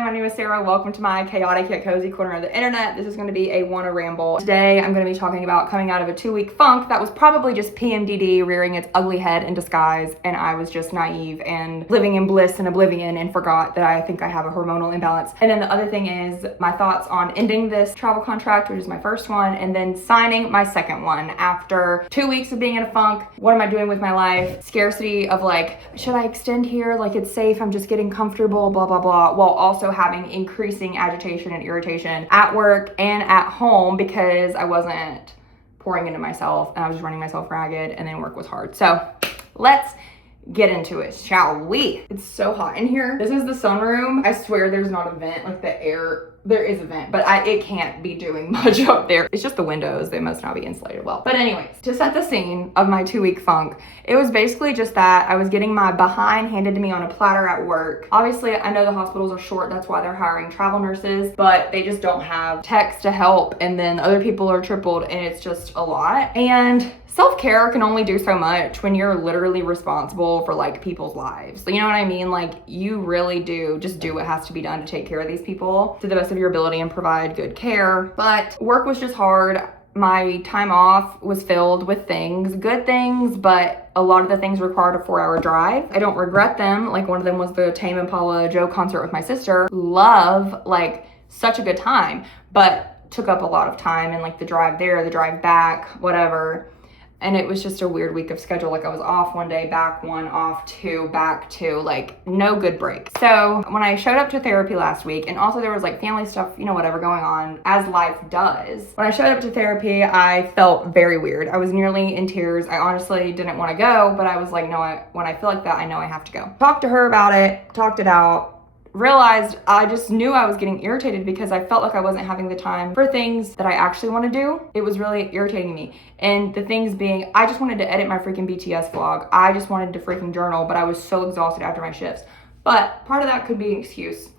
Hi, my name is Sarah. Welcome to my chaotic yet cozy corner of the internet. This is going to be a wanna ramble. Today, I'm going to be talking about coming out of a 2-week funk that was probably just PMDD rearing its ugly head in disguise, and I was just naive and living in bliss and oblivion and forgot that I think I have a hormonal imbalance. And then the other thing is my thoughts on ending this travel contract, which is my first one, and then signing my second one after 2 weeks of being in a funk. What am I doing with my life? Scarcity of like, should I extend here? Like, it's safe, I'm just getting comfortable, blah, blah, blah, while also having increasing agitation and irritation at work and at home because I wasn't pouring into myself and I was just running myself ragged, and then work was hard. So let's get into it, shall we? It's so hot in here. This is the sunroom. I swear there's not a vent, like the air, there is a vent, but it can't be doing much up there. It's just the windows, they must not be insulated well. But anyways, to set the scene of my 2-week funk, it was basically just that I was getting my behind handed to me on a platter at work. Obviously, I know the hospitals are short, that's why they're hiring travel nurses, but they just don't have techs to help, and then other people are tripled, and it's just a lot. And self-care can only do so much when you're literally responsible for like people's lives. So you know what I mean? Like, you really do just do what has to be done to take care of these people to the best of your ability and provide good care. But work was just hard. My time off was filled with things, good things, but a lot of the things required a 4-hour drive. I don't regret them. Like, one of them was the Tame Impala Joe concert with my sister. Love, like, such a good time, but took up a lot of time, and like the drive there, the drive back, whatever. And it was just a weird week of schedule. Like, I was off one day, back one, off two, back two, like no good break. So when I showed up to therapy last week, and also there was like family stuff, you know, whatever going on, as life does. When I showed up to therapy, I felt very weird. I was nearly in tears. I honestly didn't want to go, but I was like, no, when I feel like that, I know I have to go. Talked to her about it, talked it out. Realized I just knew I was getting irritated because I felt like I wasn't having the time for things that I actually want to do. It was really irritating me. And the things being, I just wanted to edit my freaking BTS vlog. I just wanted to freaking journal, but I was so exhausted after my shifts. But part of that could be an excuse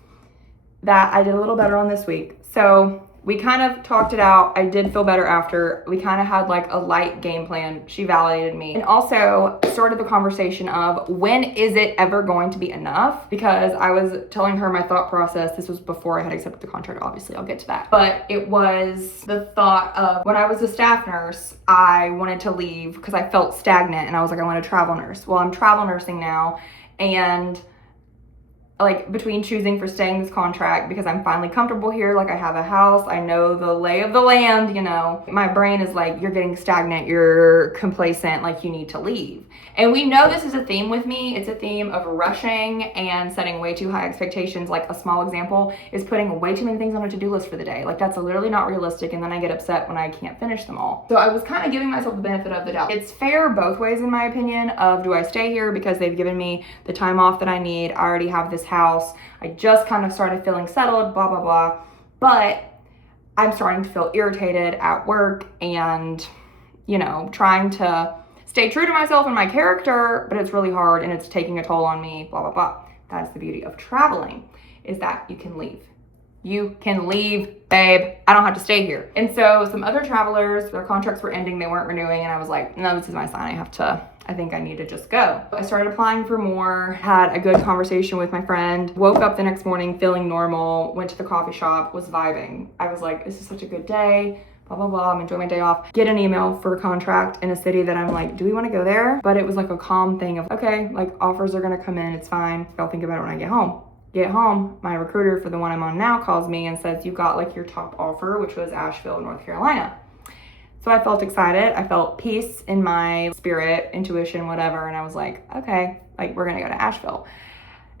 that I did a little better on this week. So we kind of talked it out. I did feel better after. We kind of had like a light game plan. She validated me. And also started the conversation of, when is it ever going to be enough? Because I was telling her my thought process. This was before I had accepted the contract, obviously, I'll get to that. But it was the thought of, when I was a staff nurse, I wanted to leave because I felt stagnant, and I was like, I want a travel nurse. Well, I'm travel nursing now, and like, between choosing for staying this contract because I'm finally comfortable here, like I have a house, I know the lay of the land, you know, my brain is like, you're getting stagnant, you're complacent, like you need to leave. And we know this is a theme with me. It's a theme of rushing and setting way too high expectations. Like, a small example is putting way too many things on a to-do list for the day. Like, that's literally not realistic, and then I get upset when I can't finish them all. So I was kind of giving myself the benefit of the doubt. It's fair both ways, in my opinion, of, do I stay here because they've given me the time off that I need? I already have this house. I just kind of started feeling settled, blah, blah, blah. But I'm starting to feel irritated at work and, you know, trying to stay true to myself and my character, but it's really hard and it's taking a toll on me, blah, blah, blah. That's the beauty of traveling, is that you can leave. You can leave, babe. I don't have to stay here. And so some other travelers, their contracts were ending, they weren't renewing, and I was like, no, this is my sign. I think I need to just go. I started applying for more, had a good conversation with my friend, woke up the next morning feeling normal, went to the coffee shop, was vibing. I was like, this is such a good day, blah, blah, blah, I'm enjoying my day off. Get an email for a contract in a city that I'm like, do we want to go there? But it was like a calm thing of, okay, like, offers are gonna come in, it's fine. I'll think about it when I get home. Get home, my recruiter for the one I'm on now calls me and says, you got like your top offer, which was Asheville, North Carolina. So I felt excited. I felt peace in my spirit, intuition, whatever. And I was like, okay, like, we're gonna go to Asheville.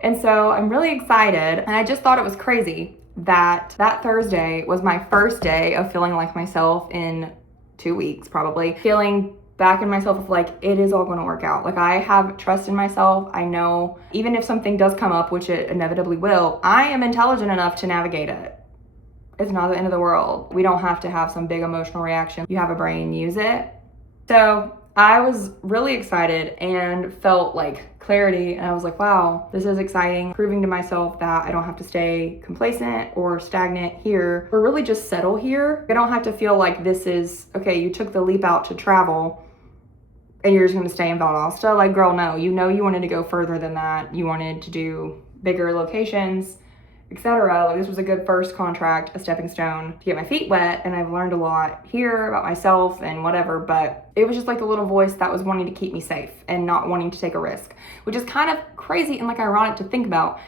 And so I'm really excited. And I just thought it was crazy that Thursday was my first day of feeling like myself in 2 weeks, probably. Feeling back in myself of like, it is all gonna work out. Like, I have trust in myself. I know even if something does come up, which it inevitably will, I am intelligent enough to navigate it. It's not the end of the world. We don't have to have some big emotional reaction. You have a brain, use it. So I was really excited and felt like clarity, and I was like, wow, this is exciting. Proving to myself that I don't have to stay complacent or stagnant here, or really just settle here. I don't have to feel like this is, okay, you took the leap out to travel and you're just gonna stay in Valdosta. Like, girl, no, you know you wanted to go further than that. You wanted to do bigger locations. etc. Like, this was a good first contract, a stepping stone to get my feet wet, and I've learned a lot here about myself and whatever, but it was just like a little voice that was wanting to keep me safe and not wanting to take a risk, which is kind of crazy and like ironic to think about,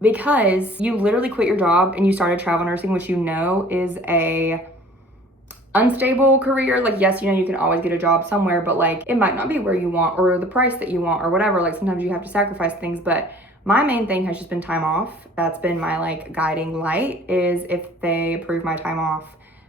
because you literally quit your job and you started travel nursing, which you know is a unstable career. Like, yes, you know, you can always get a job somewhere, but like, it might not be where you want or the price that you want or whatever. Like, sometimes you have to sacrifice things, but my main thing has just been time off. That's been my like guiding light, is if they approve my time off,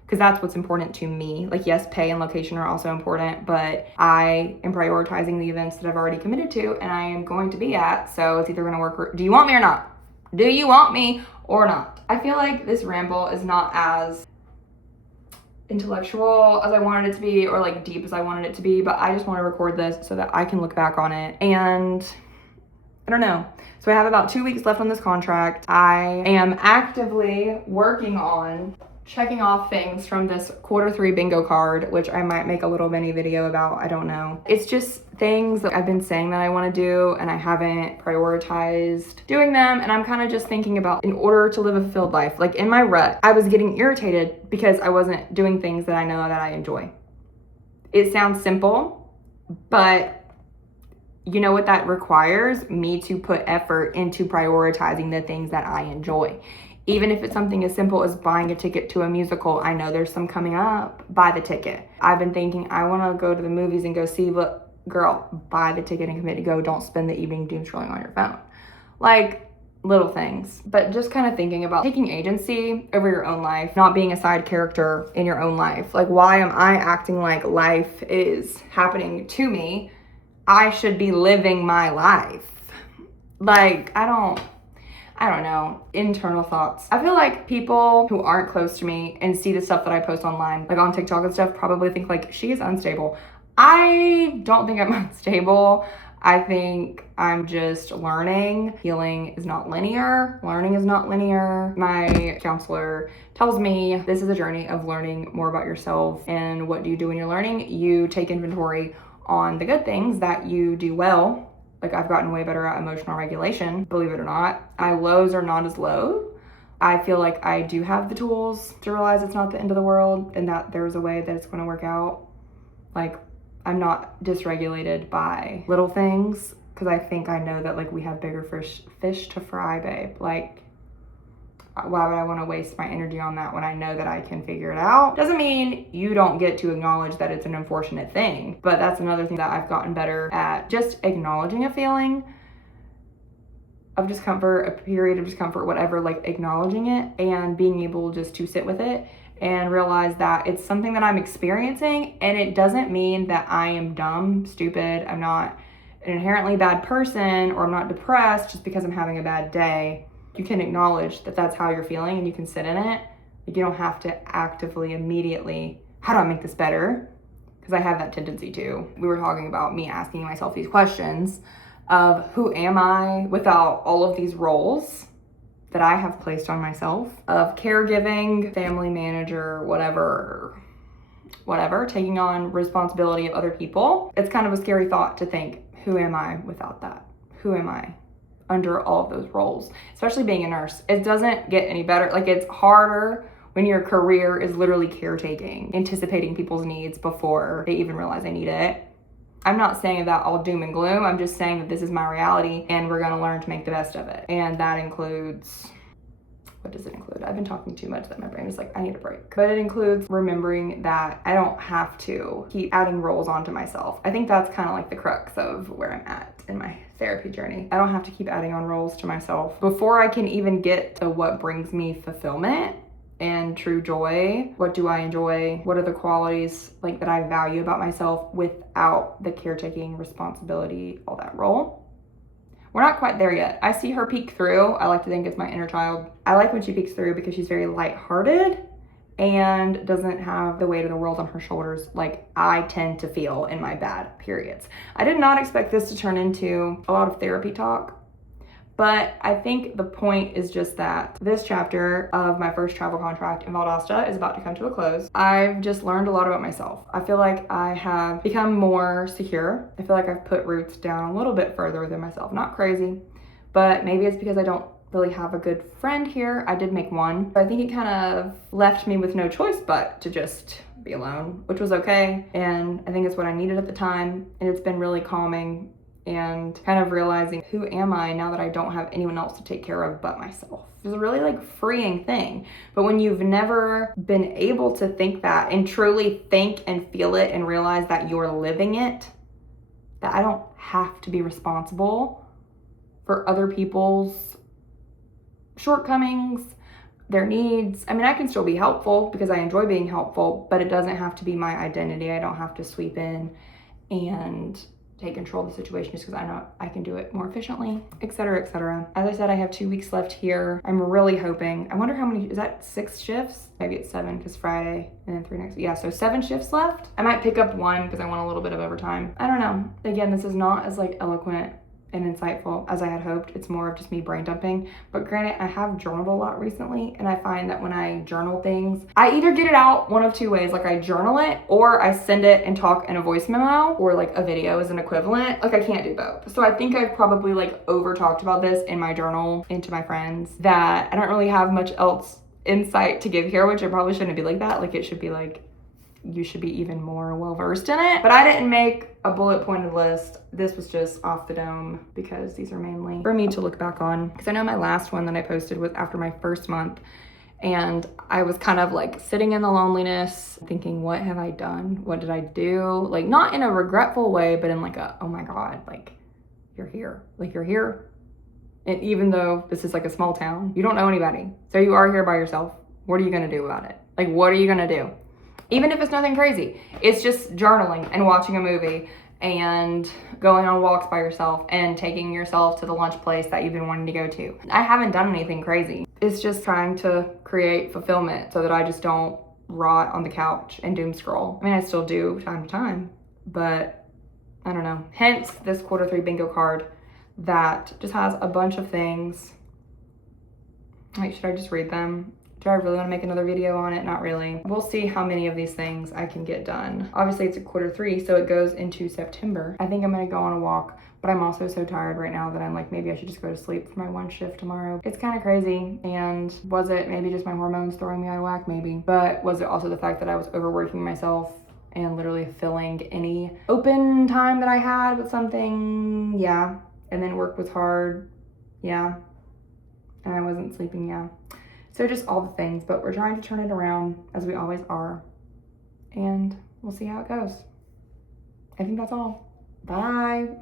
because that's what's important to me. Like, yes, pay and location are also important, but I am prioritizing the events that I've already committed to and I am going to be at. So it's either gonna work, do you want me or not? Do you want me or not? I feel like this ramble is not as intellectual as I wanted it to be, or like deep as I wanted it to be, but I just want to record this so that I can look back on it. And I don't know. So I have about 2 weeks left on this contract. I am actively working on checking off things from this Q3 bingo card, which I might make a little mini video about, I don't know. It's just things that I've been saying that I want to do and I haven't prioritized doing them, and I'm kind of just thinking about, in order to live a fulfilled life, like in my rut, I was getting irritated because I wasn't doing things that I know that I enjoy. It sounds simple, but you know what that requires? Me to put effort into prioritizing the things that I enjoy. Even if it's something as simple as buying a ticket to a musical. I know there's some coming up, buy the ticket. I've been thinking I want to go to the movies and go see, but girl, buy the ticket and commit to go. Don't spend the evening doom scrolling on your phone. Like, little things, but just kind of thinking about taking agency over your own life, not being a side character in your own life. Like, why am I acting like life is happening to me? I should be living my life. Like, I don't know, internal thoughts. I feel like people who aren't close to me and see the stuff that I post online, like on TikTok and stuff, probably think like, she is unstable. I don't think I'm unstable. I think I'm just learning. Healing is not linear. Learning is not linear. My counselor tells me this is a journey of learning more about yourself. And what do you do when you're learning? You take inventory on the good things that you do well. Like, I've gotten way better at emotional regulation, believe it or not. My lows are not as low. I feel like I do have the tools to realize it's not the end of the world and that there's a way that it's going to work out. Like, I'm not dysregulated by little things, because I think I know that like we have bigger fish to fry, babe. Like, why would I want to waste my energy on that when I know that I can figure it out? Doesn't mean you don't get to acknowledge that it's an unfortunate thing, but that's another thing that I've gotten better at, just acknowledging a feeling of discomfort, a period of discomfort, whatever, like acknowledging it and being able just to sit with it and realize that it's something that I'm experiencing, and it doesn't mean that I am dumb, stupid, I'm not an inherently bad person, or I'm not depressed just because I'm having a bad day. You can acknowledge that that's how you're feeling and you can sit in it. Like, you don't have to actively, immediately, how do I make this better? Because I have that tendency to. We were talking about me asking myself these questions of, who am I without all of these roles that I have placed on myself, of caregiving, family manager, whatever, taking on responsibility of other people. It's kind of a scary thought to think, who am I without that? Who am I under all of those roles, especially being a nurse? It doesn't get any better. Like, it's harder when your career is literally caretaking, anticipating people's needs before they even realize they need it. I'm not saying that all doom and gloom. I'm just saying that this is my reality and we're gonna learn to make the best of it. And that includes, what does it include? I've been talking too much that my brain is like, I need a break. But it includes remembering that I don't have to keep adding roles onto myself. I think that's kind of like the crux of where I'm at in my therapy journey. I don't have to keep adding on roles to myself. Before I can even get to what brings me fulfillment and true joy, what do I enjoy? What are the qualities like that I value about myself without the caretaking responsibility, all that role? We're not quite there yet. I see her peek through. I like to think it's my inner child. I like when she peeks through because she's very lighthearted and doesn't have the weight of the world on her shoulders like I tend to feel in my bad periods. I did not expect this to turn into a lot of therapy talk, but I think the point is just that this chapter of my first travel contract in Valdosta is about to come to a close. I've just learned a lot about myself. I feel like I have become more secure. I feel like I've put roots down a little bit further within myself. Not crazy, but maybe it's because I don't really have a good friend here. I did make one, but I think it kind of left me with no choice but to just be alone, which was okay. And I think it's what I needed at the time. And it's been really calming and kind of realizing, who am I now that I don't have anyone else to take care of but myself? It's a really like freeing thing. But when you've never been able to think that and truly think and feel it and realize that you're living it, that I don't have to be responsible for other people's shortcomings, their needs. I mean, I can still be helpful because I enjoy being helpful, but it doesn't have to be my identity. I don't have to sweep in and take control of the situation just because I know I can do it more efficiently, etc., etc. As I said, I have 2 weeks left here. I'm really hoping, I wonder how many, is that 6 shifts? Maybe it's 7 because Friday and then 3 next week. Yeah, so 7 shifts left. I might pick up 1 because I want a little bit of overtime. I don't know. Again, this is not as like eloquent and insightful as I had hoped. It's more of just me brain dumping. But granted, I have journaled a lot recently, and I find that when I journal things, I either get it out one of 2 ways. Like I journal it, or I send it and talk in a voice memo, or like a video is an equivalent. Like I can't do both. So I think I've probably like over talked about this in my journal and to my friends, that I don't really have much else insight to give here, which it probably shouldn't be like that. Like it should be like, you should be even more well-versed in it. But I didn't make a bullet pointed list. This was just off the dome because these are mainly for me to look back on. Because I know my last one that I posted was after my first month, and I was kind of like sitting in the loneliness thinking, what have I done? What did I do? Like not in a regretful way, but in like a, oh my God, like you're here. Like you're here. And even though this is like a small town, you don't know anybody. So you are here by yourself. What are you gonna do about it? Like, what are you gonna do? Even if it's nothing crazy, it's just journaling and watching a movie and going on walks by yourself and taking yourself to the lunch place that you've been wanting to go to. I haven't done anything crazy. It's just trying to create fulfillment so that I just don't rot on the couch and doom scroll. I mean, I still do time to time, but I don't know. Hence this Q3 bingo card that just has a bunch of things. Like, should I just read them? Do I really want to make another video on it? Not really. We'll see how many of these things I can get done. Obviously it's a Q3, so it goes into September. I think I'm gonna go on a walk, but I'm also so tired right now that I'm like, maybe I should just go to sleep for my 1 shift tomorrow. It's kind of crazy. And was it maybe just my hormones throwing me out of whack? Maybe. But was it also the fact that I was overworking myself and literally filling any open time that I had with something? Yeah. And then work was hard. Yeah. And I wasn't sleeping. Yeah. So just all the things, but we're trying to turn it around as we always are. And we'll see how it goes. I think that's all. Bye.